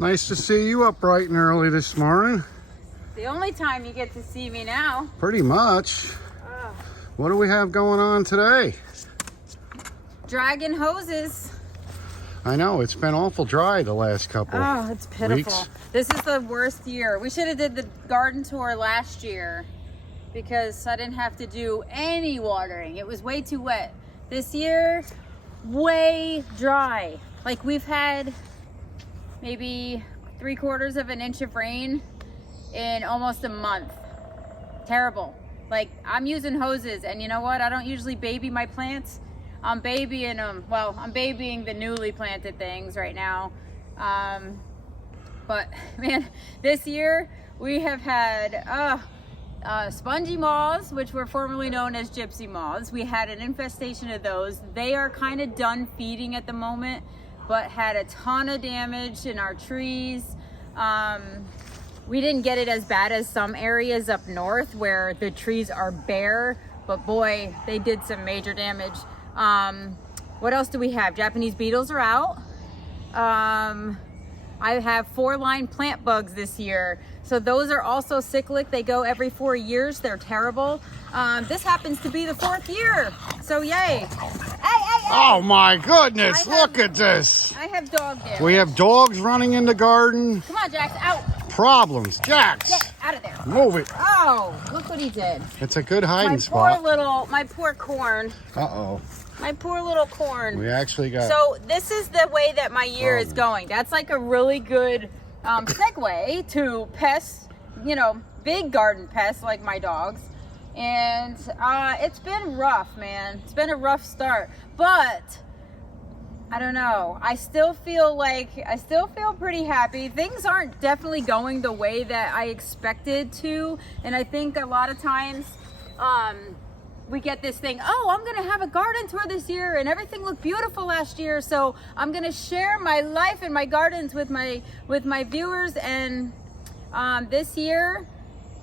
Nice to see you up bright and early this morning. The only time you get to see me now. Pretty much. Ugh. What do we have going on today? Dragging hoses. I know, it's been awful dry the last couple it's pitiful. weeks. This is the worst year. We should have did the garden tour last year because I didn't have to do any watering. It was way too wet. This year, way dry. Like we've had maybe 3/4 of an inch of rain in almost a month. Terrible. Like I'm using hoses, and you know what? I don't usually baby my plants. I'm babying them. Well, I'm babying the newly planted things right now. But man, this year we have had spongy moths, which were formerly known as gypsy moths. We had an infestation of those. They are kind of done feeding at the moment, but had a ton of damage in our trees. We didn't get it as bad as some areas up north where the trees are bare, but boy, they did some major damage. What else do we have? Japanese beetles are out. I have 4-line plant bugs this year. So those are also cyclic. They go every 4 years. They're terrible. This happens to be the 4th year. So yay. Hey. Oh my goodness, look at this. I have dog damage. We have dogs running in the garden. Come on, Jax, out. Problems. Jax, Get out of there. move it. Oh, look what he did. It's a good hiding My spot. my poor corn. Uh-oh. My poor little corn. We actually got... So this is the way that my year is going. That's like a really good segue to pests, you know, big garden pests like my dogs. And it's been rough, man. It's been a rough start, but I don't know. I still feel pretty happy. Things aren't definitely going the way that I expected to. And I think a lot of times, we get this thing, oh, I'm gonna have a garden tour this year and everything looked beautiful last year, so I'm gonna share my life and my gardens with my viewers. And this year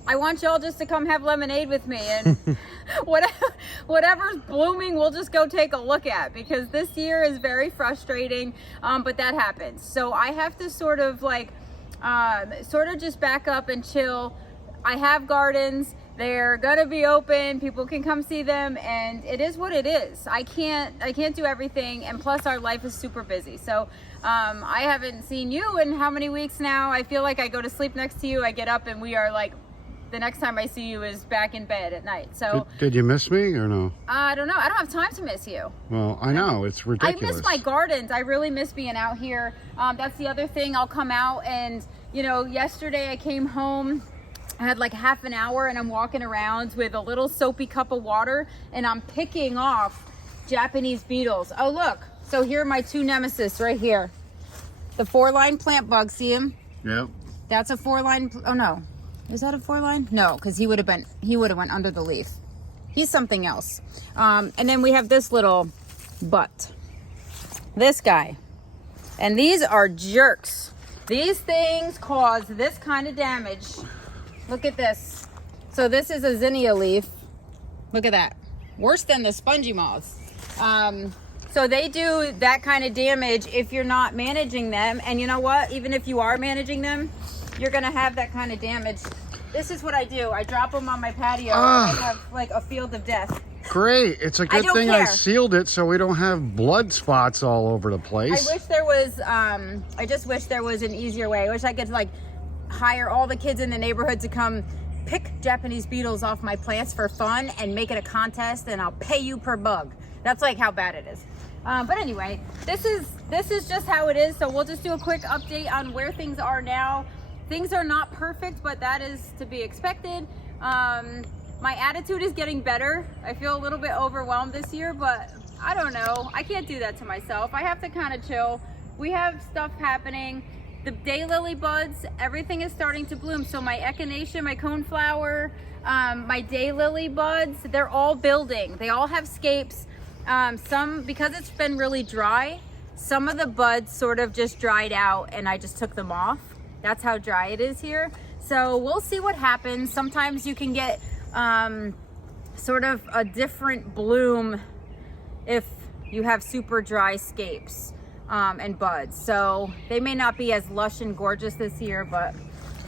I want y'all just to come have lemonade with me, and whatever's blooming we'll just go take a look at, because this year is very frustrating, but that happens. So I have to sort of just back up and chill. I have gardens. They're gonna be open. People can come see them, and it is what it is. I can't do everything, and plus our life is super busy. So I haven't seen you in how many weeks now? I feel like I go to sleep next to you, I get up, and we are like, the next time I see you is back in bed at night. So Did you miss me or no? I don't know. I don't have time to miss you. Well, I know, it's ridiculous. I miss my gardens. I really miss being out here. That's the other thing. I'll come out, and you know, yesterday I came home. I had like half an hour, and I'm walking around with a little soapy cup of water, and I'm picking off Japanese beetles. Oh, look. So here are my 2 nemesis right here. The 4-line plant bug, see him? Yep. That's a 4-line. Oh no. Is that a 4-line? No, because he would have went under the leaf. He's something else. And then we have this little butt. This guy. And these are jerks. These things cause this kind of damage. Look at this. So this is a zinnia leaf. Look at that. Worse than the spongy moths. So they do that kind of damage if you're not managing them. And you know what? Even if you are managing them, you're going to have that kind of damage. This is what I do. I drop them on my patio. I have like a field of death. Great. It's a good thing I sealed it so we don't have blood spots all over the place. I wish there was, I just wish there was an easier way. I wish I could like hire all the kids in the neighborhood to come pick Japanese beetles off my plants for fun and make it a contest, and I'll pay you per bug. That's like how bad it is. But anyway, this is just how it is. So we'll just do a quick update on where things are now. Things are not perfect, but that is to be expected. My attitude is getting better. I feel a little bit overwhelmed this year, but I don't know. I can't do that to myself. I have to kind of chill. We have stuff happening. The daylily buds, everything is starting to bloom. So my echinacea, my coneflower, my daylily buds, they're all building. They all have scapes. Some, because it's been really dry, some of the buds sort of just dried out, and I just took them off. That's how dry it is here. So we'll see what happens. Sometimes you can get sort of a different bloom if you have super dry scapes. and buds. So they may not be as lush and gorgeous this year, but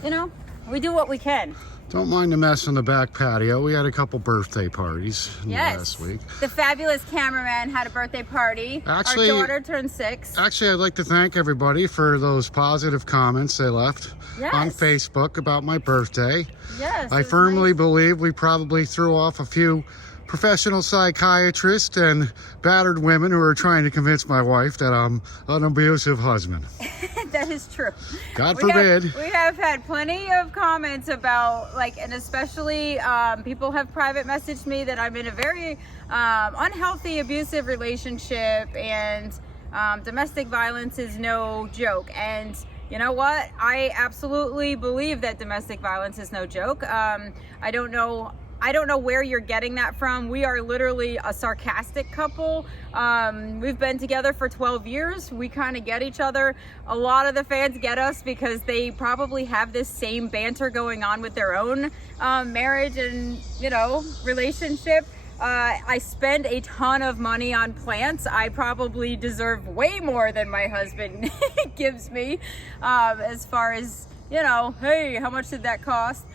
you know, we do what we can. Don't mind the mess on the back patio. We had a couple birthday parties last week. The fabulous cameraman had a birthday party. Actually, our daughter turned 6. Actually, I'd like to thank everybody for those positive comments they left on Facebook about my birthday. Yes. I firmly believe we probably threw off a few professional psychiatrists and battered women who are trying to convince my wife that I'm an abusive husband. That is true. God forbid. We have had plenty of comments about, like, and especially people have private messaged me that I'm in a very unhealthy, abusive relationship, and domestic violence is no joke. And you know what? I absolutely believe that domestic violence is no joke. I don't know where you're getting that from. We are literally a sarcastic couple. We've been together for 12 years. We kind of get each other. A lot of the fans get us because they probably have this same banter going on with their own marriage and, you know, relationship. I spend a ton of money on plants. I probably deserve way more than my husband gives me, as far as, you know, hey, how much did that cost?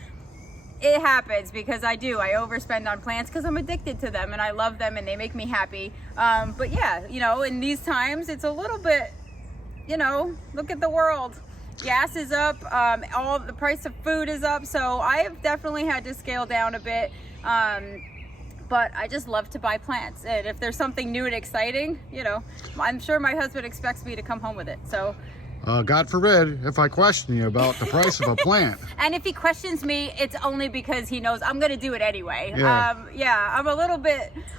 It happens because I overspend on plants because I'm addicted to them and I love them and they make me happy. But yeah, you know, in these times, it's a little bit, you know, look at the world. Gas is up, all the price of food is up. So I have definitely had to scale down a bit. But I just love to buy plants. And if there's something new and exciting, you know, I'm sure my husband expects me to come home with it. So God forbid if I question you about the price of a plant. And if he questions me, it's only because he knows I'm going to do it anyway. Yeah.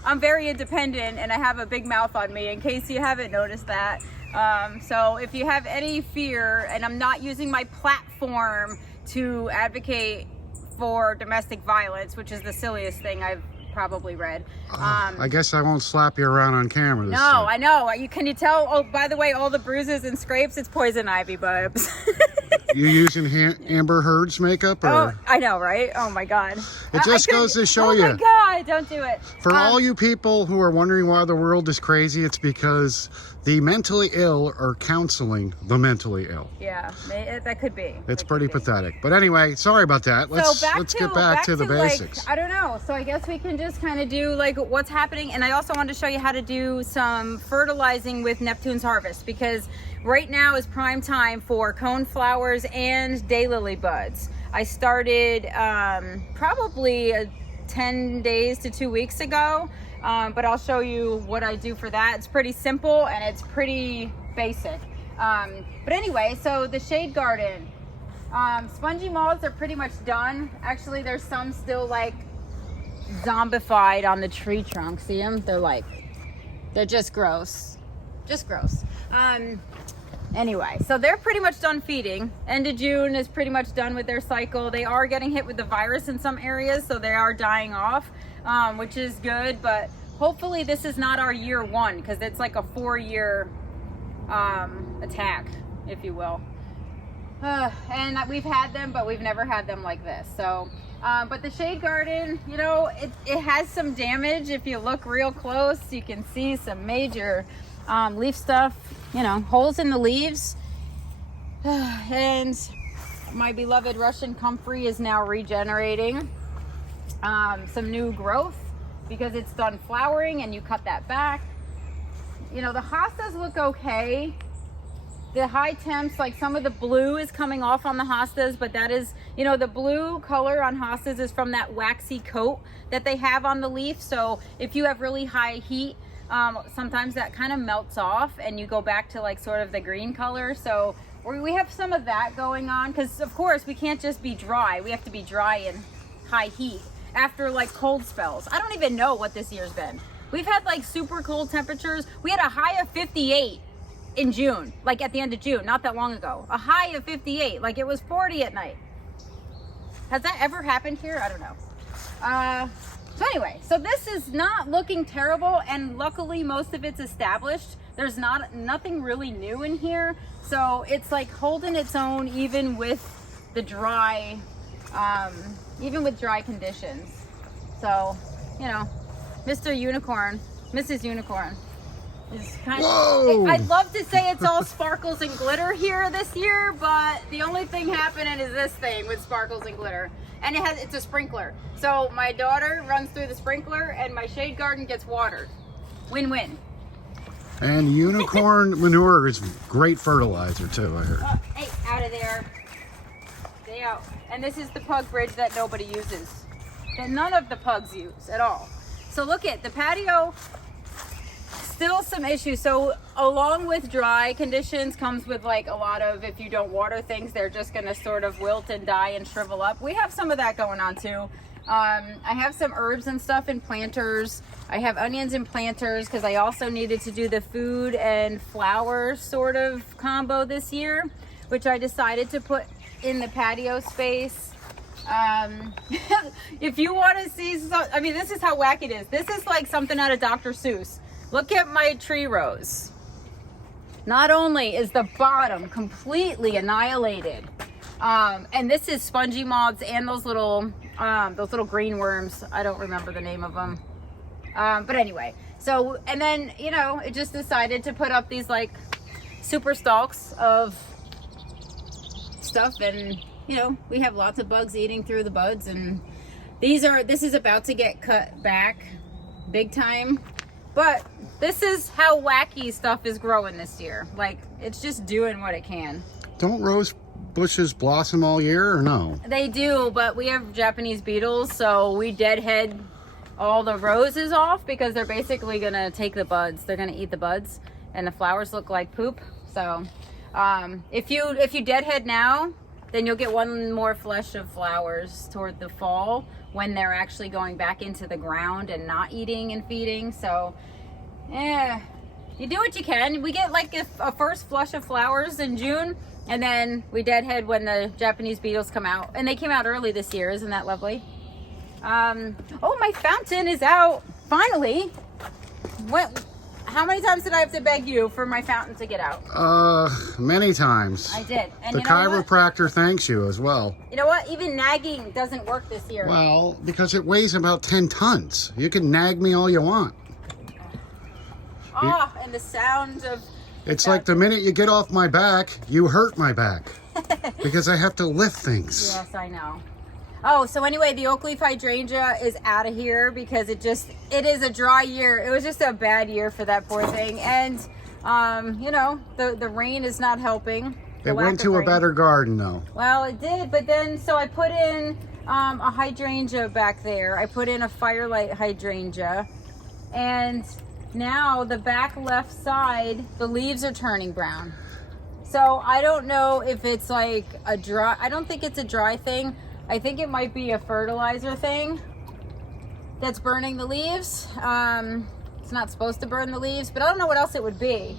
I'm very independent and I have a big mouth on me, in case you haven't noticed that. So if you have any fear, and I'm not using my platform to advocate for domestic violence, which is the silliest thing I've probably read. I guess I won't slap you around on camera this time. I know. Can you tell? Oh, by the way, all the bruises and scrapes, it's poison ivy, Bubs. You using Amber Heard's makeup? Or? Oh, I know, right? Oh my God. It just goes to show you. Oh my God, don't do it. For all you people who are wondering why the world is crazy, it's because the mentally ill are counseling the mentally ill. Yeah, that could be. It's pretty pathetic. But anyway, sorry about that. Let's get back to the basics. Like, I don't know. So I guess we can just kind of do like what's happening. And I also wanted to show you how to do some fertilizing with Neptune's harvest, because right now is prime time for cone flowers and daylily buds. I started probably 10 days to 2 weeks ago, but I'll show you what I do for that. It's pretty simple and it's pretty basic. But anyway, so the shade garden, spongy moths are pretty much done. Actually, there's some still like zombified on the tree trunk. See them? They're just gross. Anyway, so they're pretty much done feeding. End of June is pretty much done with their cycle. They are getting hit with the virus in some areas, so they are dying off, which is good. But hopefully this is not our year 1, because it's like a 4-year attack, if you will. And we've had them, but we've never had them like this. So, but the shade garden, you know, it has some damage. If you look real close, you can see some major leaf stuff, you know, holes in the leaves. And my beloved Russian comfrey is now regenerating some new growth because it's done flowering, and you cut that back. You know, the hostas look okay. The high temps, like some of the blue is coming off on the hostas, but that is, you know, the blue color on hostas is from that waxy coat that they have on the leaf. So if you have really high heat, sometimes that kind of melts off and you go back to like sort of the green color. So we have some of that going on, because of course we can't just be dry. We have to be dry and high heat after like cold spells. I don't even know what this year's been. We've had like super cold temperatures. We had a high of 58 in June, like at the end of June, not that long ago. A high of 58, like it was 40 at night. Has that ever happened here? I don't know. So anyway, so this is not looking terrible, and luckily most of it's established. There's nothing really new in here, so it's like holding its own even with the dry, conditions. So, you know, Mr. Unicorn, Mrs. Unicorn, is kind Whoa! of, I'd love to say it's all sparkles and glitter here this year, but the only thing happening is this thing with sparkles and glitter. And it's a sprinkler. So my daughter runs through the sprinkler and my shade garden gets watered. Win-win. And unicorn manure is great fertilizer too, I heard. Hey, out of there. Stay out. And this is the pug bridge that nobody uses. That none of the pugs use at all. So look at the patio, still some issues. So along with dry conditions comes with like a lot of, if you don't water things, they're just gonna sort of wilt and die and shrivel up. We have some of that going on too. I have some herbs and stuff in planters. I have onions in planters because I also needed to do the food and flower sort of combo this year, which I decided to put in the patio space. If you want to see, I mean, this is how wacky it is. This is like something out of Dr. Seuss. Look at my tree rows. Not only is the bottom completely annihilated, and this is spongy moths and those little green worms. I don't remember the name of them. But anyway, so, and then, you know, it just decided to put up these like super stalks of stuff, and you know, we have lots of bugs eating through the buds, and this is about to get cut back big time, but this is how wacky stuff is growing this year. Like, it's just doing what it can. Don't rose bushes blossom all year or no? They do, but we have Japanese beetles, so we deadhead all the roses off because they're basically gonna take the buds. They're gonna eat the buds, and the flowers look like poop. So if you deadhead now, then you'll get one more flush of flowers toward the fall when they're actually going back into the ground and not eating and feeding. So yeah, you do what you can. We get like a first flush of flowers in June, and then we deadhead when the Japanese beetles come out, and they came out early this year. Isn't that lovely? Oh, my fountain is out finally. How many times did I have to beg you for my fountain to get out? Many times. I did. And the you know chiropractor what? thanks you as well. You know what? Even nagging doesn't work this year. Well, because it weighs about 10 tons. You can nag me all you want. Oh, and the sound of... It's like the minute you get off my back, you hurt my back. Because I have to lift things. Yes, I know. Oh, so anyway, the oak leaf hydrangea is out of here because it is a dry year. It was just a bad year for that poor thing. And, you know, the rain is not helping. It went to a better garden, though. Well, it did, but then, so I put in a hydrangea back there. I put in a firelight hydrangea. And now the back left side, the leaves are turning brown. So I don't know if it's like a dry, I don't think it's a dry thing. I think it might be a fertilizer thing that's burning the leaves. It's not supposed to burn the leaves, but I don't know what else it would be.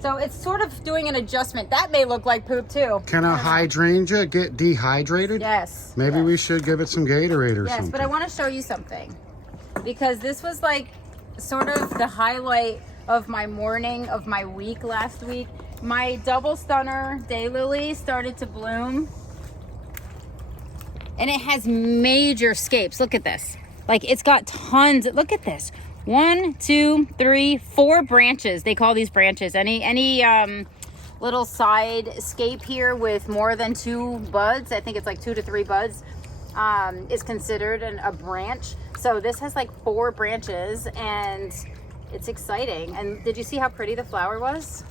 So it's sort of doing an adjustment. That may look like poop too. Can a hydrangea get dehydrated? Yes. Maybe we should give it some Gatorade or something. Yes, but I want to show you something. Because this was like sort of the highlight of my morning, of my week last week. My double stunner daylily started to bloom. And it has major scapes. Look at this. Like, it's got tons. Look at this. 1, 2, 3, 4 branches. They call these branches. Any little side scape here with more than 2 buds, I think it's like 2 to 3 buds, is considered a branch. So this has like 4 branches, and it's exciting. And did you see how pretty the flower was?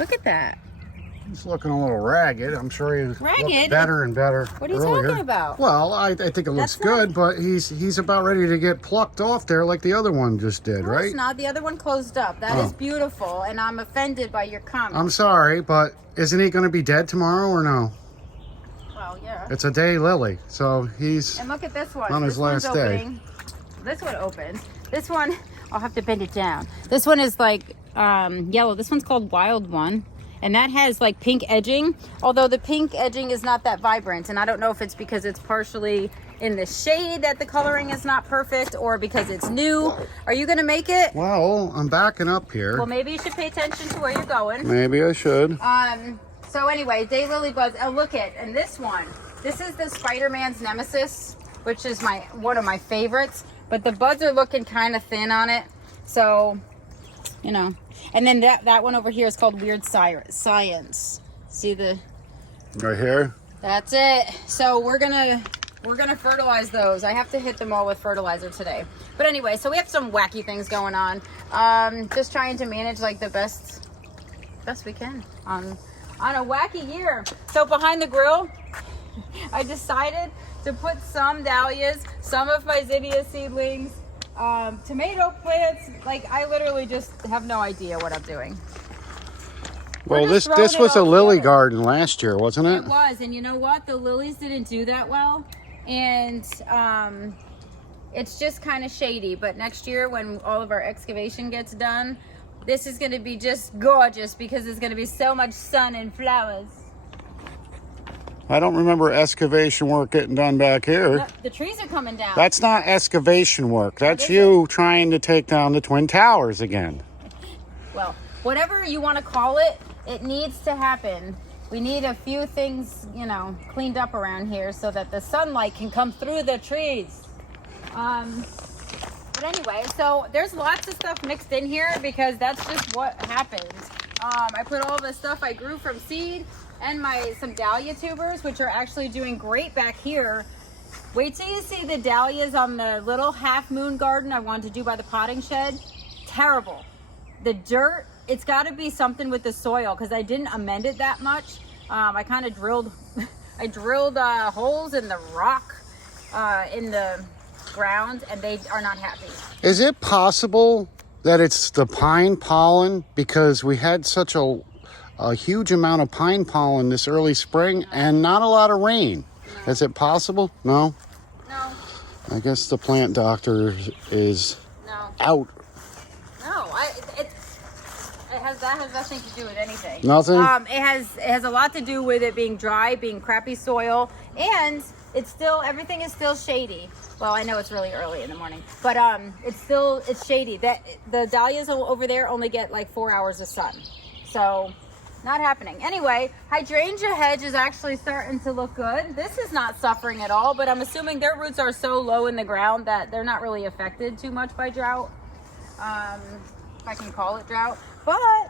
Look at that. He's looking a little ragged. I'm sure he looks better and better. What are you earlier. talking about? Well, I think it looks good, but he's about ready to get plucked off there like the other one just did, right? It's not. The other one closed up. That is beautiful, and I'm offended by your comment. I'm sorry, but isn't he going to be dead tomorrow or no? Well, yeah. It's a day lily, so he's And look at this one. on his last day. This one opens. This one, I'll have to bend it down. This one is like yellow. This one's called Wild One. And that has like pink edging, although the pink edging is not that vibrant. And I don't know if it's because it's partially in the shade that the coloring is not perfect, or because it's new. Are you gonna make it? Well, I'm backing up here. Well, maybe you should pay attention to where you're going. Maybe I should. So anyway, daylily buds. Oh, look at, and this one. This is the Spider-Man's Nemesis, which is one of my favorites. But the buds are looking kind of thin on it. So you know. And then that one over here is called Weird Science. See the... Right here? That's it. So we're gonna fertilize those. I have to hit them all with fertilizer today. But anyway, so we have some wacky things going on. Just trying to manage like the best we can on a wacky year. So behind the grill, I decided to put some dahlias, some of my zinnia seedlings, tomato plants. Like, I literally just have no idea what I'm doing. Well, this was a lily garden last year, wasn't it? It was, and you know what? The lilies didn't do that well, and it's just kind of shady. But next year, when all of our excavation gets done, this is going to be just gorgeous because there's going to be so much sun and flowers. I don't remember excavation work getting done back here. No, the trees are coming down. That's not excavation work. That's you trying to take down the Twin Towers again. Well, whatever you want to call it, it needs to happen. We need a few things, you know, cleaned up around here so that the sunlight can come through the trees. But anyway, so there's lots of stuff mixed in here because that's just what happens. I put all the stuff I grew from seed and some dahlia tubers, which are actually doing great back here. Wait till you see the dahlias on the little half moon garden I wanted to do by the potting shed. Terrible. The dirt, it's got to be something with the soil because I didn't amend it that much. I kind of drilled, I drilled holes in the rock in the ground, and they are not happy. Is it possible that it's the pine pollen? Because we had such a huge amount of pine pollen this early spring and not a lot of rain. No. Is it possible? No? No. I guess the plant doctor is out. No, that has nothing to do with anything. Nothing? It has a lot to do with it being dry, being crappy soil, and everything is still shady. Well, I know it's really early in the morning, but it's shady. The dahlias over there only get like 4 hours of sun. So not happening. Anyway, hydrangea hedge is actually starting to look good. This is not suffering at all, but I'm assuming their roots are so low in the ground that they're not really affected too much by drought. If I can call it drought. But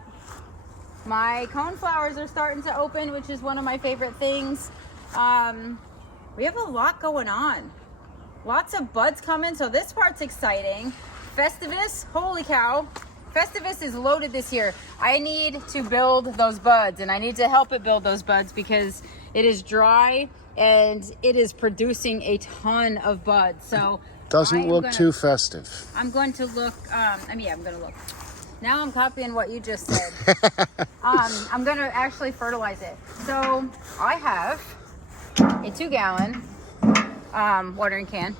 my coneflowers are starting to open, which is one of my favorite things. We have a lot going on. Lots of buds coming, so this part's exciting. Festivus, holy cow. Festivus is loaded this year. I need to build those buds, and I need to help it build those buds because it is dry and it is producing a ton of buds. So doesn't look too festive. I'm going to look, I'm going to look. Now I'm copying what you just said. I'm going to actually fertilize it. So I have a 2-gallon watering can,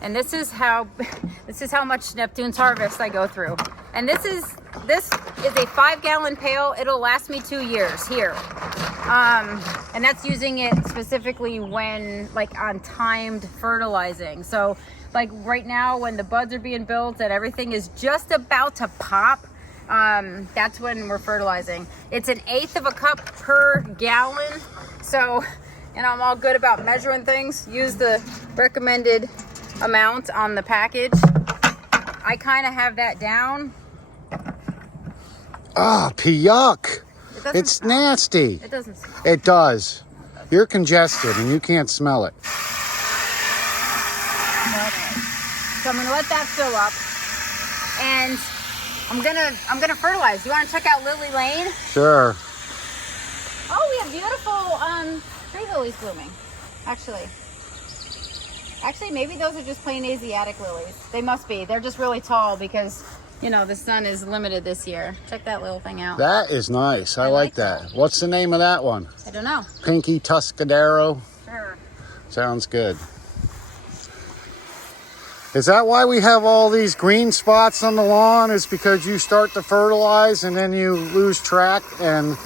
and this is how much Neptunes harvest I go through. And this is a 5-gallon pail. It'll last me 2 years here. And that's using it specifically when on timed fertilizing. So like right now when the buds are being built and everything is just about to pop, that's when we're fertilizing. It's 1/8 of a cup per gallon. So, I'm all good about measuring things. Use the recommended amount on the package. I kind of have that down. Yuck. It's nasty. It doesn't smell. It does. You're congested and you can't smell it. So I'm gonna let that fill up, and I'm gonna fertilize. You want to check out Lily Lane? Sure. Oh, we have beautiful tree lilies blooming. Actually, maybe those are just plain Asiatic lilies. They must be. They're just really tall because the sun is limited this year. Check that little thing out. That is nice. I like that. What's the name of that one? I don't know. Pinky Tuscadero. Sure. Sounds good. Is that why we have all these green spots on the lawn? Is because you start to fertilize and then you lose track and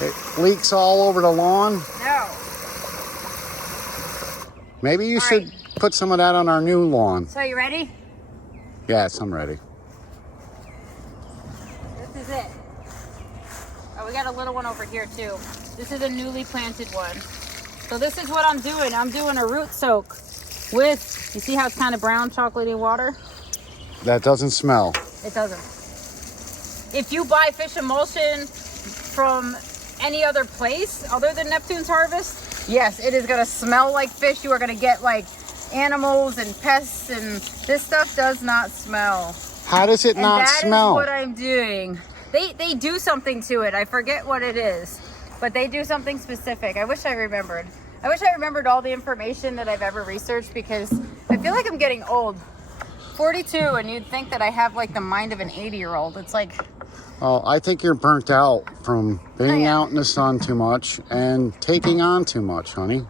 it leaks all over the lawn? No. Maybe you should put some of that on our new lawn. So you ready? Yes, I'm ready. This is it. Oh, we got a little one over here too. This is a newly planted one. So this is what I'm doing. I'm doing a root soak you see how it's kind of brown chocolatey water? That doesn't smell. It doesn't. if you buy fish emulsion from any other place other than Neptune's Harvest, yes, it is going to smell like fish. You are going to get like animals and pests, and this stuff does not smell. How does it not smell? That is what I'm doing. They do something to it. I forget what it is, but they do something specific. I wish I remembered. I wish I remembered all the information that I've ever researched, because I feel like I'm getting old. 42, and you'd think that I have like the mind of an 80-year-old. It's like... Oh, I think you're burnt out from being out in the sun too much and taking on too much, honey.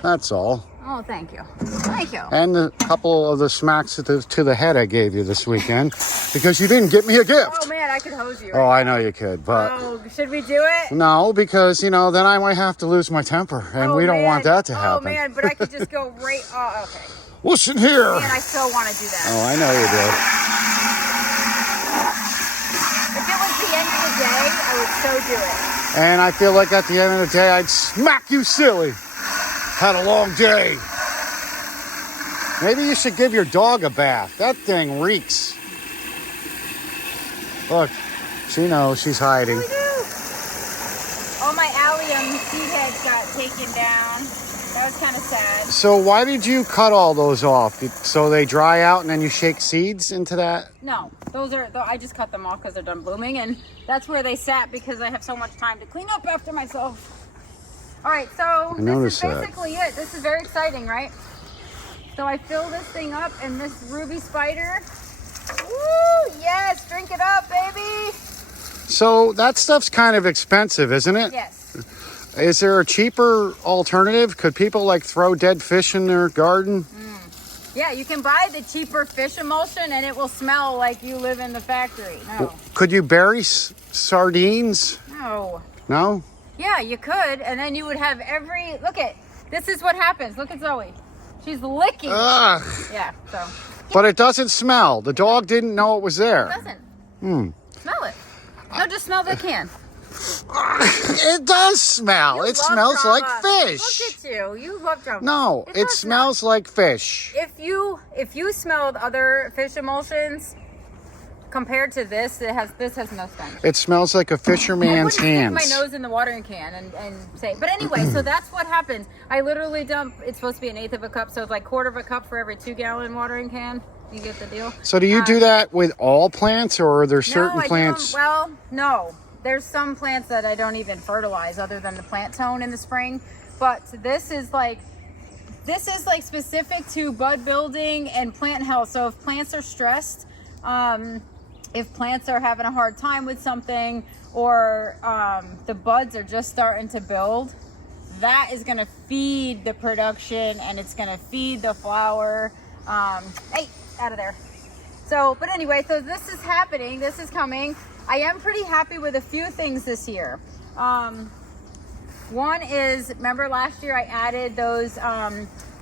That's all. Oh, thank you. Thank you. And a couple of the smacks to the head I gave you this weekend because you didn't get me a gift. Oh, man, I could hose you. Oh, I know you could, but... Oh, should we do it? No, because, you know, then I might have to lose my temper, and we don't want that to happen. Oh, man, but I could just go right... Oh, okay. Listen here. Man, I so want to do that. Oh, I know you did. If it was the end of the day, I would so do it. And I feel like at the end of the day, I'd smack you silly. Had a long day. Maybe you should give your dog a bath. That thing reeks. Look, she knows she's hiding. Oh, my allium seed heads got taken down. That was kind of sad. So why did you cut all those off? So they dry out and then you shake seeds into that? No, those are, I just cut them off because they're done blooming, and that's where they sat because I have so much time to clean up after myself. All right, so this is basically it. This is very exciting, right? So I fill this thing up, and this ruby spider, woo, yes, drink it up, baby. So that stuff's kind of expensive, isn't it? Yes. Is there a cheaper alternative? Could people like throw dead fish in their garden? Yeah, you can buy the cheaper fish emulsion, and it will smell like you live in the factory. No. Could you bury sardines? No. No? Yeah, you could, and then you would have every... Look at... This is what happens. Look at Zoe. She's licking. Ugh. Yeah, so... But it doesn't smell. The dog didn't know it was there. It doesn't. Smell it. No, just smell the can. It does smell. It smells drama. like fish. Look at you. You love drama. No, it smells like fish. If you smelled other fish emulsions compared to this, this has no stench. It smells like a fisherman's hands. I wouldn't stick my nose in the watering can and say. But anyway, so that's what happens. I literally dump. It's supposed to be 1/8 of a cup, so it's like 1/4 of a cup for every 2-gallon watering can. You get the deal. So do you do that with all plants, or are there certain plants? Well, no. There's some plants that I don't even fertilize other than the plant tone in the spring. But this is like specific to bud building and plant health. So if plants are stressed, if plants are having a hard time with something, or the buds are just starting to build, that is going to feed the production, and it's going to feed the flower. Hey, out of there. So, but anyway, so this is happening. This is coming. I am pretty happy with a few things this year. One is, remember last year I added those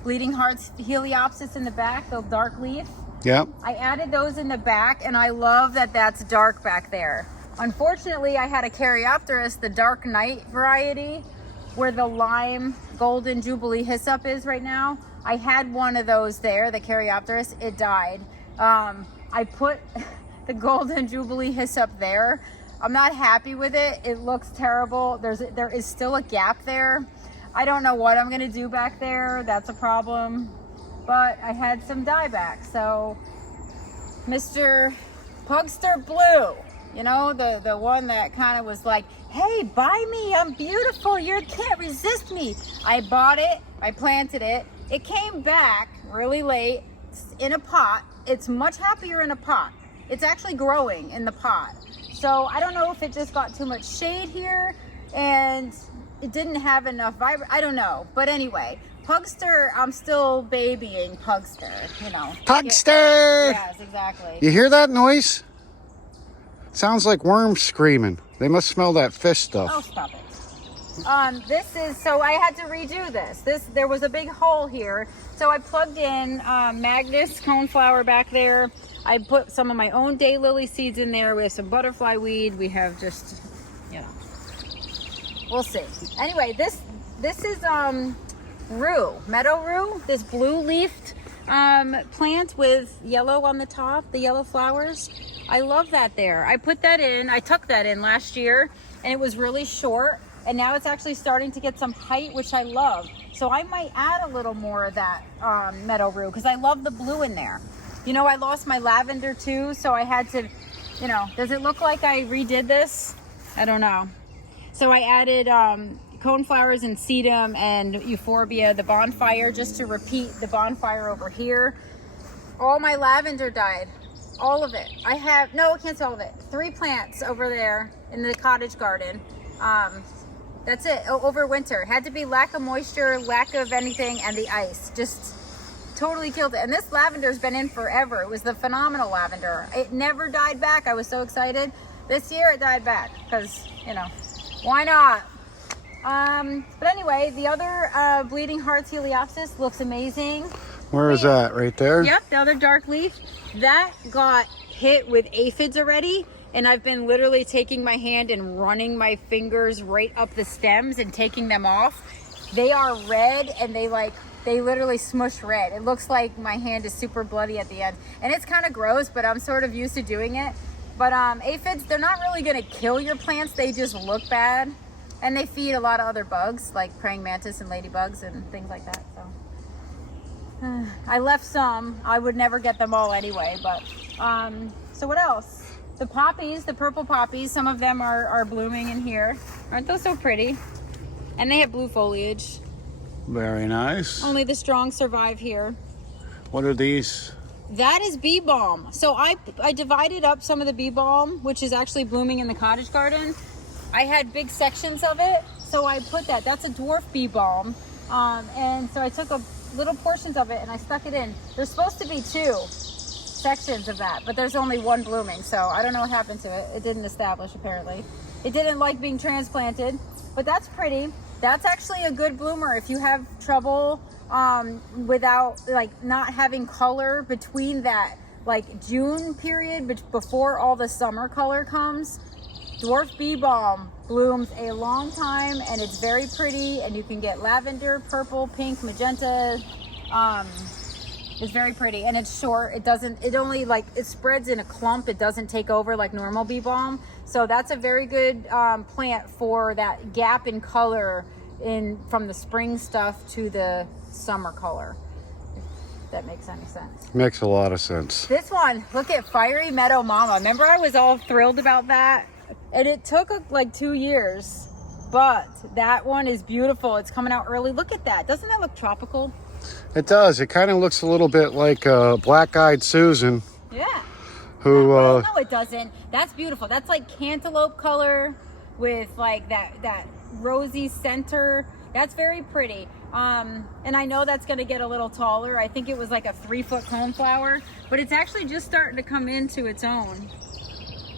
bleeding hearts heliopsis in the back, the dark leaf? Yep. I added those in the back, and I love that that's dark back there. Unfortunately, I had a Caryopteris, the dark night variety, where the lime golden jubilee hyssop is right now. I had one of those there, the Caryopteris. It died. I put the golden jubilee hyssop there. I'm not happy with it. It looks terrible. There is still a gap there. I don't know what I'm gonna do back there. That's a problem. But I had some dieback. So Mr. Pugster Blue, you know, the one that kind of was like, hey, buy me, I'm beautiful, you can't resist me. I bought it, I planted it. It came back really late in a pot. It's much happier in a pot. It's actually growing in the pot. So I don't know if it just got too much shade here and it didn't have enough I don't know. But anyway, Pugster, I'm still babying Pugster, you know. Pugster! Yes, exactly. You hear that noise? Sounds like worms screaming. They must smell that fish stuff. Oh, stop it. This is, so I had to redo this. There was a big hole here. So I plugged in Magnus coneflower back there. I put some of my own daylily seeds in there. We have some butterfly weed. We have just, you know, we'll see. Anyway, this is rue, meadow rue, this blue leafed plant with yellow on the top, the yellow flowers. I love that there. I put that in, I tucked that in last year, and it was really short, and now it's actually starting to get some height, which I love. So I might add a little more of that meadow rue, because I love the blue in there. You know, I lost my lavender too, so I had to, you know, does it look like I redid this? I don't know. So I added coneflowers and sedum and euphorbia, the bonfire, just to repeat the bonfire over here. All my lavender died, all of it. I have, no, I can't say all of it. 3 plants over there in the cottage garden. That's it, over winter. Had to be lack of moisture, lack of anything, and the ice. Just totally killed it. And this lavender's been in forever. It was the phenomenal lavender. It never died back. I was so excited. This year it died back because, you know, why not? But anyway, the other Bleeding Hearts Heliopsis looks amazing. Where is that? Right there? Yep, the other dark leaf. That got hit with aphids already, and I've been literally taking my hand and running my fingers right up the stems and taking them off. They are red, and they literally smush red. It looks like my hand is super bloody at the end. And it's kind of gross, but I'm sort of used to doing it. But aphids, they're not really gonna kill your plants, they just look bad. And they feed a lot of other bugs, like praying mantis and ladybugs and things like that, so. I left some. I would never get them all anyway, but, so what else? The poppies, the purple poppies, some of them are blooming in here. Aren't those so pretty? And they have blue foliage. Very nice. Only the strong survive here. What are these? That is bee balm. So I divided up some of the bee balm, which is actually blooming in the cottage garden. I had big sections of it, so I put that. That's a dwarf bee balm. And so I took little portions of it and I stuck it in. There's supposed to be 2 sections of that, but there's only 1 blooming, so I don't know what happened to it. It didn't establish, apparently. It didn't like being transplanted, but that's pretty. That's actually a good bloomer if you have trouble without, like, not having color between that, like, June period before all the summer color comes. Dwarf bee balm blooms a long time, and it's very pretty, and you can get lavender, purple, pink, magenta. It's very pretty, and it's short. It only, like, it spreads in a clump. It doesn't take over like normal bee balm. So that's a very good plant for that gap in color from the spring stuff to the summer color, if that makes any sense. Makes a lot of sense. This one, look at Fiery Meadow Mama. Remember I was all thrilled about that? And it took like 2 years, but that one is beautiful. It's coming out early. Look at that. Doesn't that look tropical? It does. It kind of looks a little bit like Black-Eyed Susan. Yeah. Who? No, it doesn't. That's beautiful. That's like cantaloupe color with like that rosy center. That's very pretty. And I know that's going to get a little taller. I think it was like a 3-foot coneflower, but it's actually just starting to come into its own.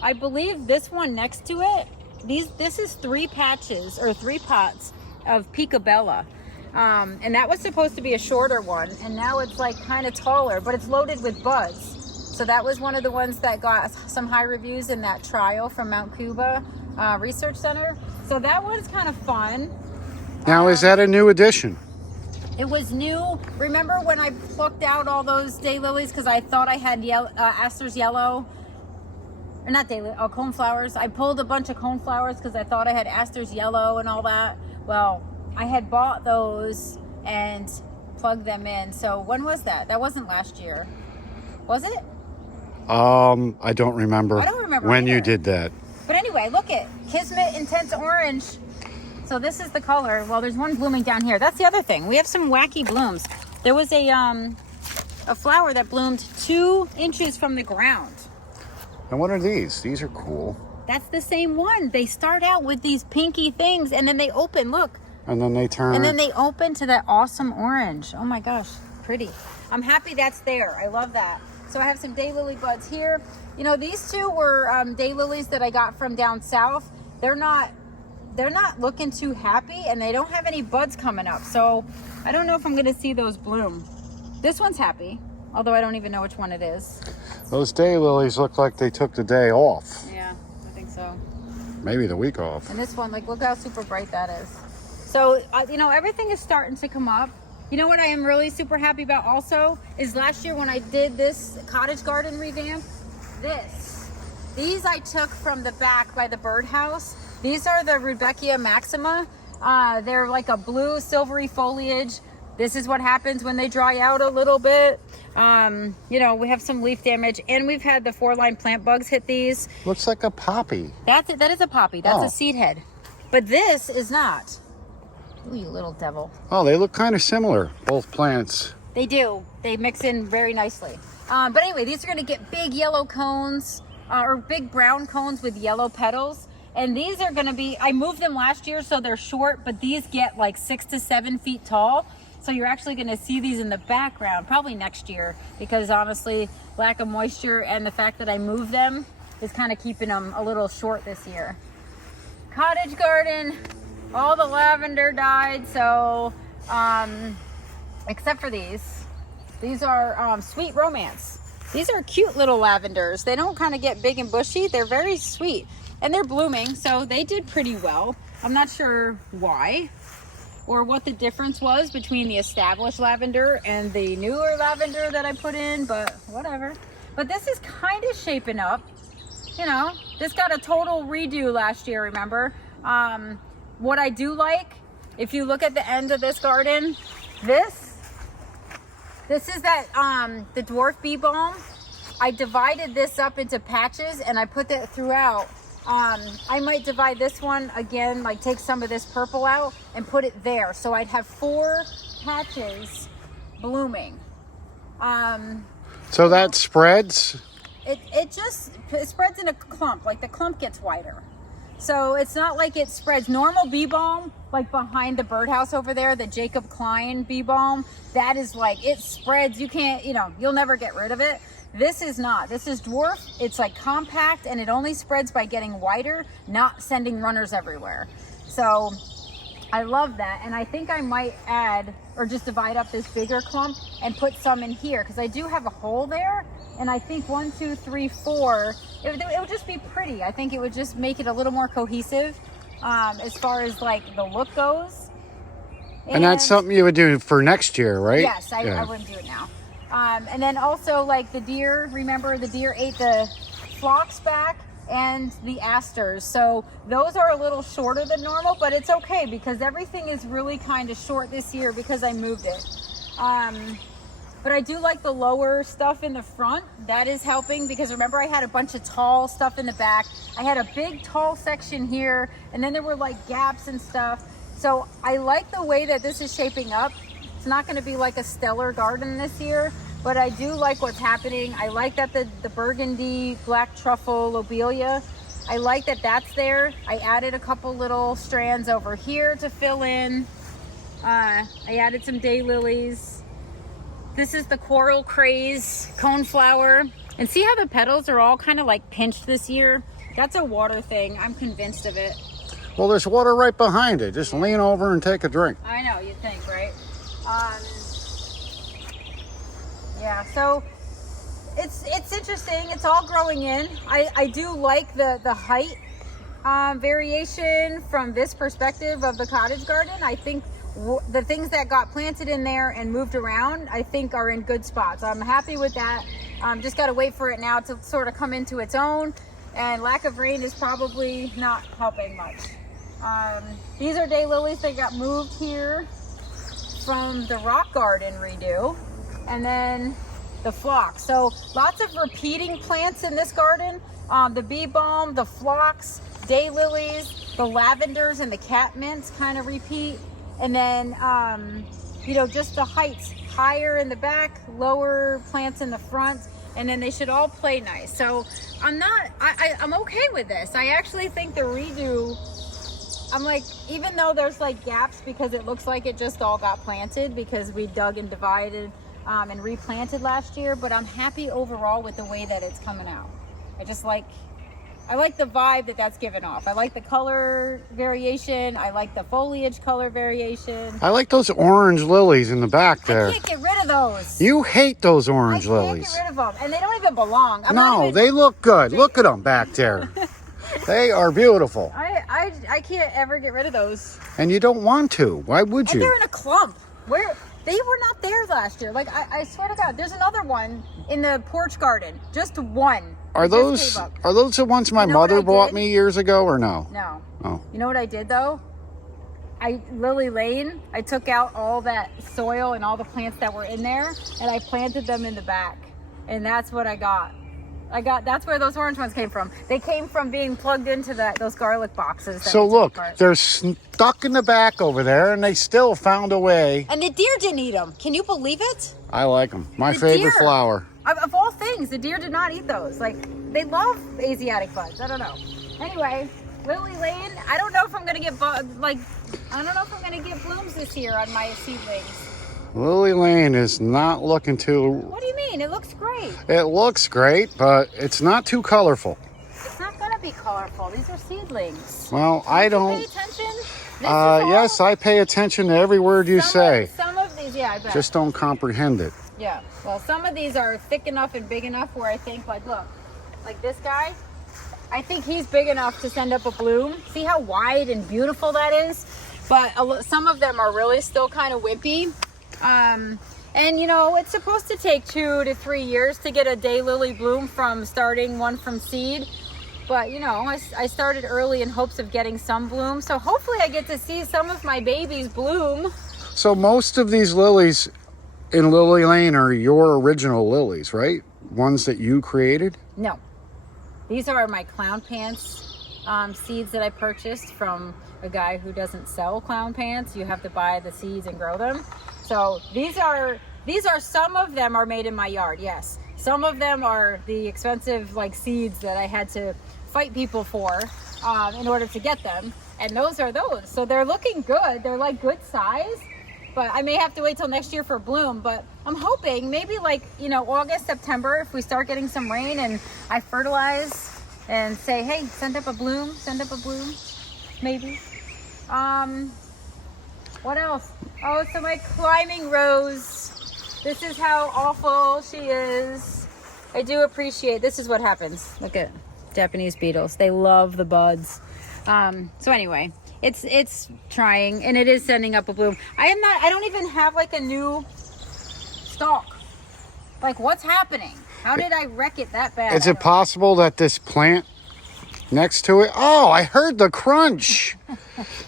I believe this one next to it, this is 3 patches or 3 pots of Picabella. And that was supposed to be a shorter one, and now it's like kind of taller, but it's loaded with buds. So that was one of the ones that got some high reviews in that trial from Mount Cuba Research Center. So that one's kind of fun. Now, is that a new addition? It was new. Remember when I plucked out all those daylilies because I thought I had Astor's yellow? Or not daylilies, coneflowers. I pulled a bunch of coneflowers because I thought I had Astor's yellow and all that. Well, I had bought those and plugged them in. So when was that? That wasn't last year. Was it? I don't remember. I don't remember when either. you did that. But anyway, look at Kismet Intense Orange. So this is the color. Well, there's one blooming down here. That's the other thing. We have some wacky blooms. There was a flower that bloomed 2 inches from the ground. And what are these? These are cool. That's the same one. They start out with these pinky things and then they open, look. And then they turn. And then they open to that awesome orange. Oh my gosh, pretty. I'm happy that's there. I love that. So I have some daylily buds here. You know, these 2 were daylilies that I got from down south. They're not looking too happy, and they don't have any buds coming up. So I don't know if I'm gonna see those bloom. This one's happy, although I don't even know which one it is. Those daylilies look like they took the day off. Yeah, I think so. Maybe the week off. And this one, like, look how super bright that is. So, you know, everything is starting to come up. You know what I am really super happy about also is last year when I did this cottage garden revamp, these I took from the back by the birdhouse. These are the Rudbeckia maxima. They're like a blue silvery foliage. This is what happens when they dry out a little bit. You know, we have some leaf damage, and we've had the 4-line plant bugs hit these. Looks like a poppy. That's it. That is a poppy. That's Oh. a seed head. But this is not. Ooh, you little devil. Oh, they look kind of similar, both plants. They do. They mix in very nicely. But anyway, these are going to get big yellow cones or big brown cones with yellow petals. And these are going to be, I moved them last year, so they're short, but these get like 6 to 7 feet tall. So you're actually going to see these in the background probably next year, because honestly, lack of moisture and the fact that I moved them is kind of keeping them a little short this year. Cottage garden, all the lavender died, so except for these are Sweet Romance. These are cute little lavenders. They don't kind of get big and bushy. They're very sweet, and they're blooming, so they did pretty well. I'm not sure why or what the difference was between the established lavender and the newer lavender that I put in, but whatever. But this is kind of shaping up. You know, this got a total redo last year, remember? What I do like, if you look at the end of this garden, this is that, the dwarf bee balm. I divided this up into patches and I put that throughout. I might divide this one again, like take some of this purple out and put it there. So I'd have 4 patches blooming. So that spreads? It spreads in a clump, like the clump gets wider. So it's not like it spreads. Normal bee balm, like behind the birdhouse over there, the Jacob Klein bee balm, that is like, it spreads. You can't, you know, you'll never get rid of it. This is not. This is dwarf. It's like compact, and it only spreads by getting wider, not sending runners everywhere. So I love that, and I think I might add or just divide up this bigger clump and put some in here, because I do have a hole there, and I think 1, 2, 3, 4, it would just be pretty. I think it would just make it a little more cohesive as far as like the look goes. And that's something you would do for next year, right? Yes, I wouldn't do it now. And then also like the deer, remember the deer ate the phlox back and the asters. So those are a little shorter than normal, but it's okay because everything is really kind of short this year because I moved it. But I do like the lower stuff in the front. That is helping because remember I had a bunch of tall stuff in the back. I had a big tall section here, and then there were like gaps and stuff. So I like the way that this is shaping up. It's not going to be like a stellar garden this year, but I do like what's happening. I like that the burgundy, black truffle, lobelia, I like that that's there. I added a couple little strands over here to fill in. I added some daylilies. This is the coral craze coneflower. And see how the petals are all kind of like pinched this year? That's a water thing. I'm convinced of it. Well, there's water right behind it. Just lean over and take a drink. I know, you'd think, right? Yeah, so it's interesting. It's all growing in. I do like the height variation from this perspective of the cottage garden. I think the things that got planted in there and moved around, I think are in good spots. I'm happy with that. Just got to wait for it now to sort of come into its own, and lack of rain is probably not helping much. These are daylilies that got moved here from the rock garden redo, and then the phlox. So lots of repeating plants in this garden. The bee balm, the phlox, daylilies, the lavenders, and the catmints kind of repeat. And then, you know, just the heights, higher in the back, lower plants in the front, and then they should all play nice. So I'm okay with this. I actually think the redo, I'm like, even though there's like gaps because it looks like it just all got planted because we dug and divided and replanted last year, but I'm happy overall with the way that it's coming out. I like the vibe that's given off. I like the color variation. I like the foliage color variation. I like those orange lilies in the back there. I can't get rid of those. You hate those orange I can't lilies. get rid of them, and they don't even belong. They look good. Look at them back there. They are beautiful. I can't ever get rid of those. And you don't want to. Why would And you? they're in a clump. They were not there last year. Like, I swear to God, there's another one in the porch garden. Just one. Are It just those came up. are those the ones my You know what mother I bought did? me years ago, or no? No. Oh. You know what I did, though? Lily Lane, I took out all that soil and all the plants that were in there, and I planted them in the back. And that's what I got. That's where those orange ones came from. They came from being plugged into those garlic boxes. So look, they're stuck in the back over there, and they still found a way. And the deer didn't eat them. Can you believe it? I like them. My The favorite deer. flower. Of all things, the deer did not eat those. Like, they love Asiatic buds. I don't know. Anyway, Lily Lane, I don't know if I'm gonna get I don't know if I'm gonna get blooms this year on my seedlings. Lily Lane is not looking too. What do you mean? It looks great. It looks great, but it's not too colorful. It's not gonna be colorful. These are seedlings. Well, I Do you don't. pay attention? This is all- Yes, I pay attention to every word you say. Some of these, yeah, I bet. Just don't comprehend it. Yeah. Well, some of these are thick enough and big enough where I think, like, look, like this guy, I think he's big enough to send up a bloom. See how wide and beautiful that is? But some of them are really still kind of wimpy. And you know, it's supposed to take 2 to 3 years to get a daylily bloom from starting one from seed. But you know, I started early in hopes of getting some bloom. So hopefully I get to see some of my babies bloom. So most of these lilies in Lily Lane are your original lilies, right? Ones that you created? No. These are my clown pants seeds that I purchased from a guy who doesn't sell clown pants. You have to buy the seeds and grow them. So these are some of them are made in my yard, yes. Some of them are the expensive like seeds that I had to fight people for in order to get them. And those are those. So they're looking good. They're like good size. But I may have to wait till next year for bloom. But I'm hoping maybe like, you know, August, September, if we start getting some rain and I fertilize and say, hey, send up a bloom, maybe. What else? Oh, so my climbing rose. This is how awful she is. I do appreciate, this is what happens. Look at Japanese beetles. They love the buds. So anyway, it's trying and it is sending up a bloom. I don't even have like a new stalk. Like what's happening? How did I wreck it that bad? Is it possible that this plant next to it? Oh, I heard the crunch.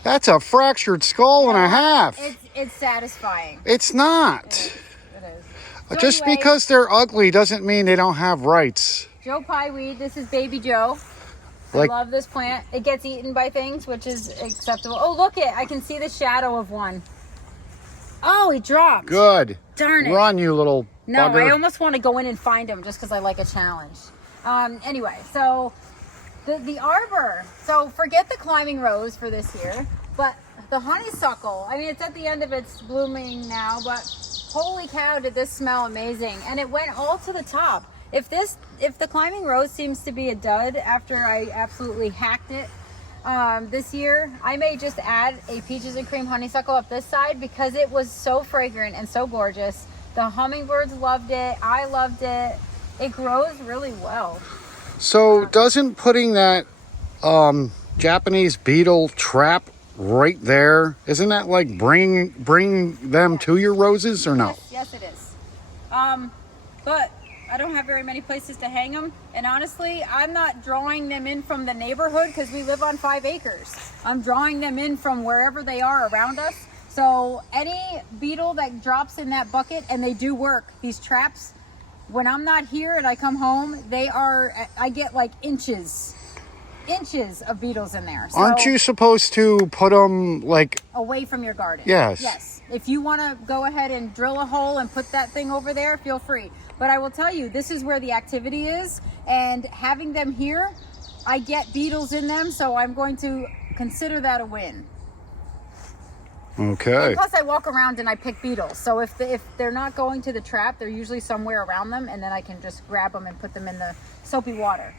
That's a fractured skull and a half. It's satisfying. It's not. It is. So Just anyway, because they're ugly doesn't mean they don't have rights. Joe Pie weed. This is Baby Joe. Like- I love this plant. It gets eaten by things, which is acceptable. Oh, look it. I can see the shadow of one. Oh, he dropped. Good. Darn it. Run, you little No, bugger. I almost want to go in and find him just because I like a challenge. Anyway, so the arbor. So forget the climbing rose for this year, but the honeysuckle. I mean, it's at the end of its blooming now, but holy cow, did this smell amazing. And it went all to the top. If the climbing rose seems to be a dud after I absolutely hacked it this year, I may just add a peaches and cream honeysuckle up this side because it was so fragrant and so gorgeous. The hummingbirds loved it. I loved it. It grows really well. So doesn't putting that Japanese beetle trap right there, isn't that like bring them to your roses or no? Yes, it is. But I don't have very many places to hang them. And honestly, I'm not drawing them in from the neighborhood because we live on 5 acres. I'm drawing them in from wherever they are around us. So any beetle that drops in that bucket, and they do work, these traps, when I'm not here and I come home, I get like inches of beetles in there. So Aren't you supposed to put them like... away from your garden? Yes. Yes. If you want to go ahead and drill a hole and put that thing over there, feel free. But I will tell you, this is where the activity is, and having them here, I get beetles in them, so I'm going to consider that a win. Okay. And plus I walk around and I pick beetles. So if they're not going to the trap, they're usually somewhere around them, and then I can just grab them and put them in the soapy water.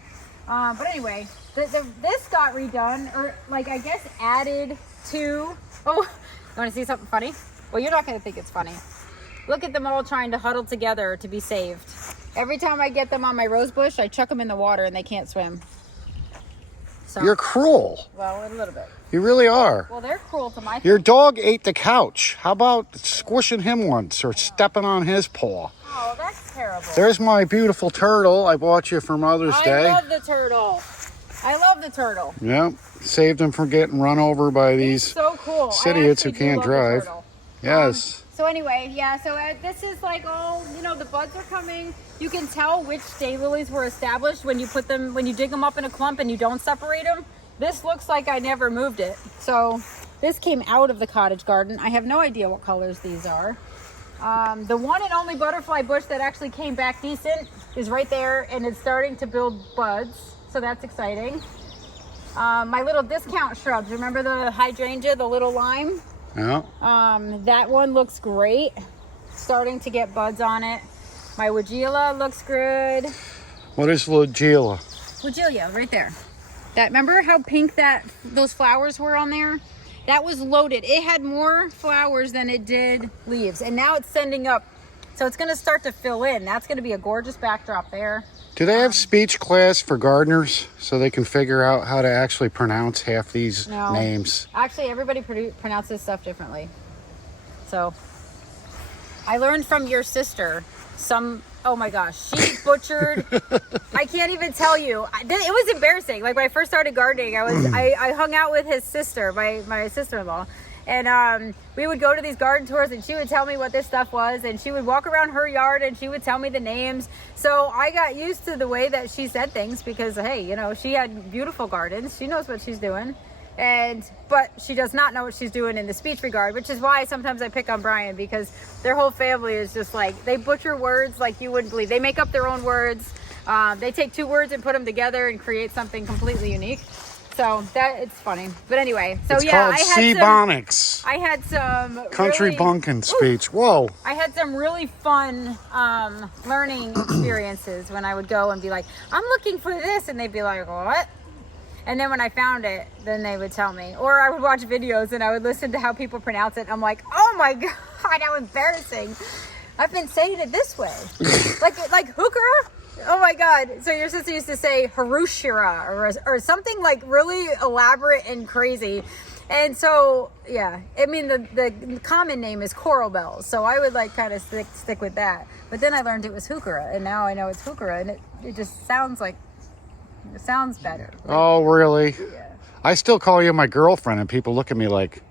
But anyway, this got redone, or like I guess added to... Oh, you want to see something funny? Well, you're not going to think it's funny. Look at them all trying to huddle together to be saved. Every time I get them on my rose bush, I chuck them in the water and they can't swim. So, You're cruel. well, a little bit. You really are. Well, they're cruel to my Your dog ate the couch. How about squishing him once or stepping on his paw? Oh, that's terrible. There's my beautiful turtle I bought you for Mother's Day. I love the turtle. I love the turtle. Yep. Saved him from getting run over by these so cool. idiots who can't drive. Yes. So anyway, yeah, so this is like all, you know, the buds are coming. You can tell which daylilies were established when you put them, when you dig them up in a clump and you don't separate them. This looks like I never moved it. So this came out of the cottage garden. I have no idea what colors these are. The one and only butterfly bush that actually came back decent is right there, and it's starting to build buds. So that's exciting. My little discount shrubs, remember the hydrangea, the little lime? Yeah. That one looks great. Starting to get buds on it. My Weigela looks good. What is Weigela? Weigela, right there. That, remember how pink those flowers were on there? That was loaded. It had more flowers than it did leaves, and now it's sending up. So it's going to start to fill in. That's going to be a gorgeous backdrop there. Do they have speech class for gardeners so they can figure out how to actually pronounce half these names? Actually, everybody pronounces stuff differently. So I learned from your sister oh my gosh, she butchered. I can't even tell you. It was embarrassing. Like when I first started gardening, I hung out with his sister, my sister-in-law. And we would go to these garden tours, and she would tell me what this stuff was, and she would walk around her yard and she would tell me the names. So I got used to the way that she said things because, hey, you know, she had beautiful gardens. She knows what she's doing. But she does not know what she's doing in the speech regard, which is why sometimes I pick on Brian, because their whole family is just like, they butcher words like you wouldn't believe. They make up their own words. They take two words and put them together and create something completely unique. So it's funny. But anyway, so it's yeah, called Seabonics. I had some country really, bunkin speech. Whoa. I had some really fun learning experiences when I would go and be like, I'm looking for this, and they'd be like, what? And then when I found it, then they would tell me. Or I would watch videos and I would listen to how people pronounce it. I'm like, oh my God, how embarrassing. I've been saying it this way. like hooker? Oh my God. So your sister used to say Harushira or something like really elaborate and crazy. And so, yeah, I mean, the common name is coral bells. So I would like kind of stick with that. But then I learned it was hookera, and now I know it's hookera, and it just sounds better. Oh, really? Yeah. I still call you my girlfriend, and people look at me like,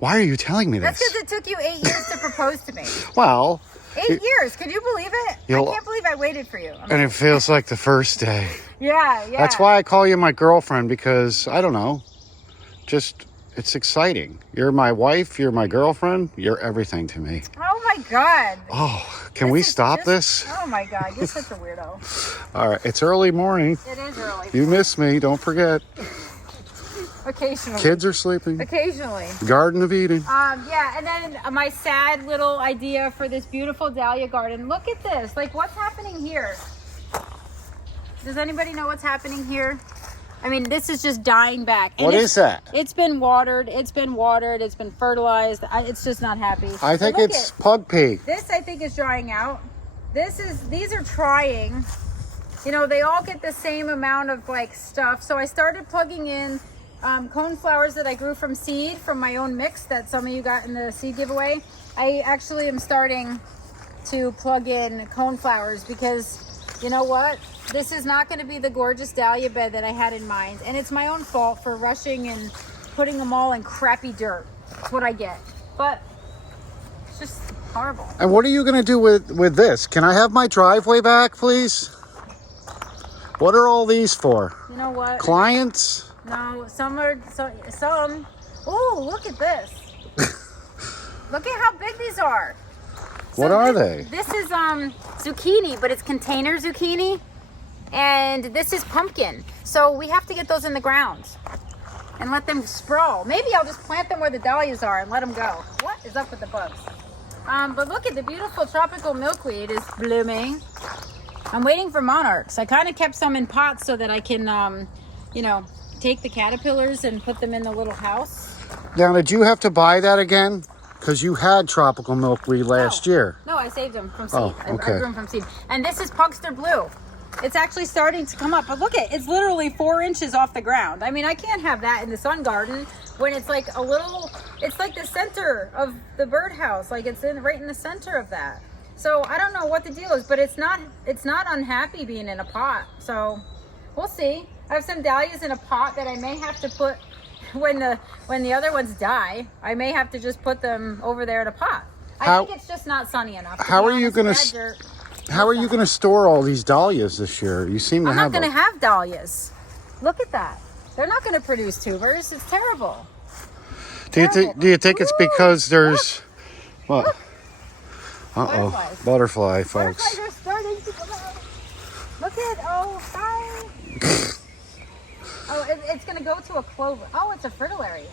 why are you telling me this? That's because it took you 8 years to propose to me. Well... 8 years. Can you believe it? I can't believe I waited for you. And it feels like the first day. Yeah. That's why I call you my girlfriend, because, I don't know, just, it's exciting. You're my wife, you're my girlfriend, you're everything to me. Oh my God. Oh, can we stop this? Oh my God, you're such a weirdo. All right, it's early morning. It is early. You miss me, don't forget. Occasionally. Kids are sleeping. Occasionally. Garden of Eden. Yeah, and then my sad little idea for this beautiful dahlia garden. Look at this. Like, what's happening here? Does anybody know what's happening here? I mean, this is just dying back. And what is that? It's been watered. It's been fertilized. It's just not happy. I think it's pug pee. This, I think, is drying out. These are trying. You know, they all get the same amount of, like, stuff. So I started plugging in coneflowers that I grew from seed from my own mix that some of you got in the seed giveaway. I actually am starting to plug in coneflowers because, you know what? This is not going to be the gorgeous dahlia bed that I had in mind. And it's my own fault for rushing and putting them all in crappy dirt. That's what I get. But it's just horrible. And what are you going to do with this? Can I have my driveway back, please? What are all these for? You know what? Clients? No, some are some. Oh, look at this. Look at how big these are. What are they? This is zucchini, but it's container zucchini. And this is pumpkin. So we have to get those in the ground and let them sprawl. Maybe I'll just plant them where the dahlias are and let them go. What is up with the bugs? But look at the beautiful tropical milkweed is blooming. I'm waiting for monarchs. I kind of kept some in pots so that I can, you know, take the caterpillars and put them in the little house. Now, did you have to buy that again? Because you had tropical milkweed last year. No, I saved them from seed. Oh, okay. I grew them from seed. And this is Pugster Blue. It's actually starting to come up, but look at it's literally 4 inches off the ground. I mean, I can't have that in the sun garden when it's like a little, it's like the center of the birdhouse. Like it's right in the center of that. So I don't know what the deal is, but it's not unhappy being in a pot. So we'll see. I have some dahlias in a pot that I may have to put when the other ones die. I may have to just put them over there in a pot. I think it's just not sunny enough. How are you going to store all these dahlias this year? You seem to I'm have. not going to have dahlias. Look at that. They're not going to produce tubers. It's terrible. Do you think it's because there's what? Butterflies. Butterfly, folks. Butterflies are starting to come out. Look at hi. Oh, it's going to go to a clover. Oh, it's a fritillary.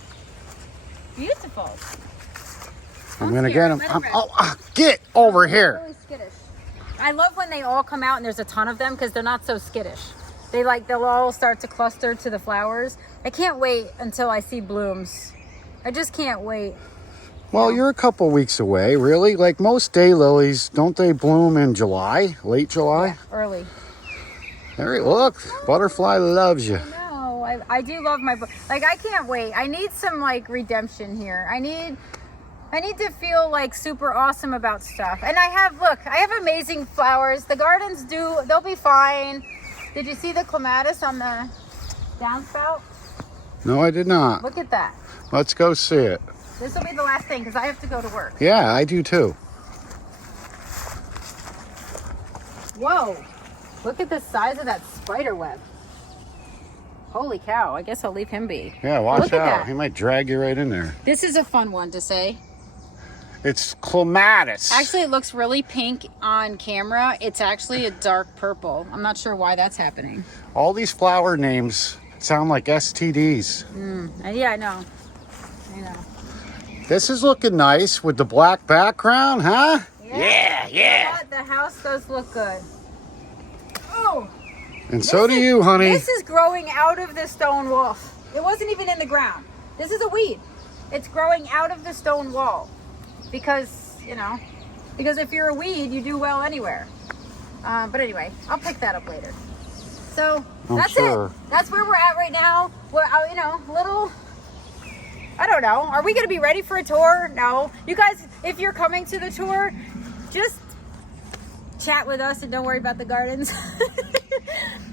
Beautiful. I'm going to get them. Get over here. Really skittish. I love when they all come out and there's a ton of them because they're not so skittish. They'll all start to cluster to the flowers. I can't wait until I see blooms. I just can't wait. Well, you're a couple weeks away, really. Like most daylilies, don't they bloom in July, late July? Yeah, early. There, look, butterfly loves you. I do love my like. I can't wait. I need some like redemption here. I need to feel like super awesome about stuff. And I have amazing flowers. The gardens they'll be fine. Did you see the clematis on the downspout? No, I did not. Look at that. Let's go see it. This will be the last thing because I have to go to work. Yeah, I do too. Whoa. Look at the size of that spider web. Holy cow. I guess I'll leave him be. Yeah, watch Look at out. that. He might drag you right in there. This is a fun one to say. It's clematis. Actually, it looks really pink on camera. It's actually a dark purple. I'm not sure why that's happening. All these flower names sound like STDs. Yeah, I know. This is looking nice with the black background, huh? Yeah. You know what? The house does look good. Oh. And so do you, honey. This is growing out of the stone wall. It wasn't even in the ground. This is a weed. It's growing out of the stone wall. Because if you're a weed, you do well anywhere. But anyway, I'll pick that up later. So that's it. That's where we're at right now. We're, I don't know. Are we going to be ready for a tour? No. You guys, if you're coming to the tour, just chat with us and don't worry about the gardens.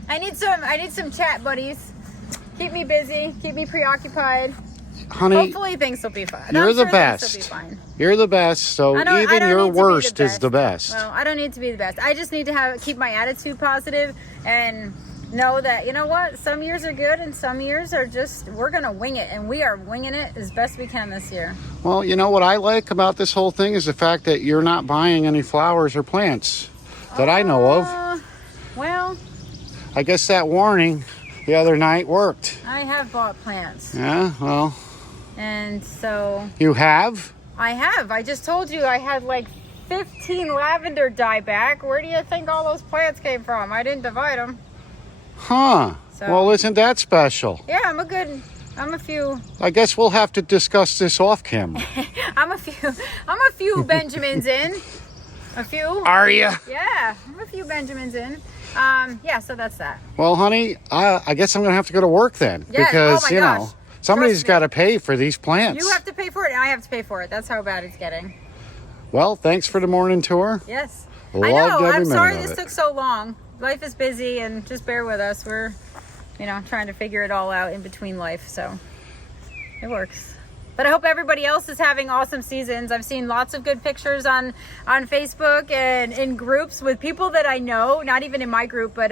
I need some chat buddies. Keep me busy. Keep me preoccupied. Honey, hopefully things will be fine. You're the best. You're the best. So even your worst is the best. Well, I don't need to be the best. I just need to keep my attitude positive and know that, you know what, some years are good and some years are just, we're going to wing it, and we are winging it as best we can this year. Well, you know what I like about this whole thing is the fact that you're not buying any flowers or plants that I know of. Well, I guess that warning the other night worked. I have bought plants. Yeah, well. And so. You have? I have. I just told you I had like 15 lavender die back. Where do you think all those plants came from? I didn't divide them. Huh. So, well, isn't that special? Yeah, I'm a few. I guess we'll have to discuss this off camera. I'm a few Benjamins in. A few. Are you? Yeah, I'm a few Benjamins in. Yeah, so that's that. Well, honey, I guess I'm going to have to go to work then. Yeah. Because, somebody's got to pay for these plants. You have to pay for it, and I have to pay for it. That's how bad it's getting. Well, thanks for the morning tour. Yes. Loved every minute of it. I'm sorry this took so long. Life is busy, and just bear with us. We're, trying to figure it all out in between life, so it works. But I hope everybody else is having awesome seasons. I've seen lots of good pictures on Facebook and in groups with people that I know, not even in my group, but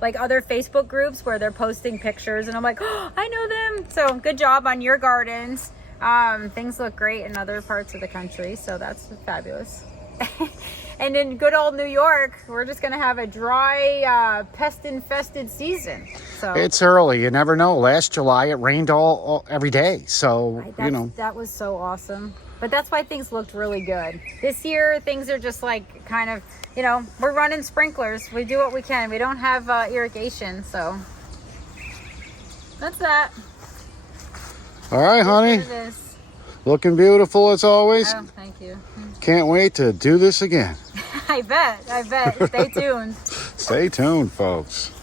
like other Facebook groups where they're posting pictures, and I'm like, oh, I know them. So good job on your gardens. Things look great in other parts of the country, so that's fabulous. And in good old New York, we're just going to have a dry, pest-infested season. So it's early. You never know. Last July, it rained every day. So, That was so awesome. But that's why things looked really good. This year, things are just like kind of, we're running sprinklers. We do what we can. We don't have irrigation, so that's that. All right, honey. Looking beautiful as always. Oh, thank you. Can't wait to do this again. I bet. Stay tuned. Stay tuned, folks.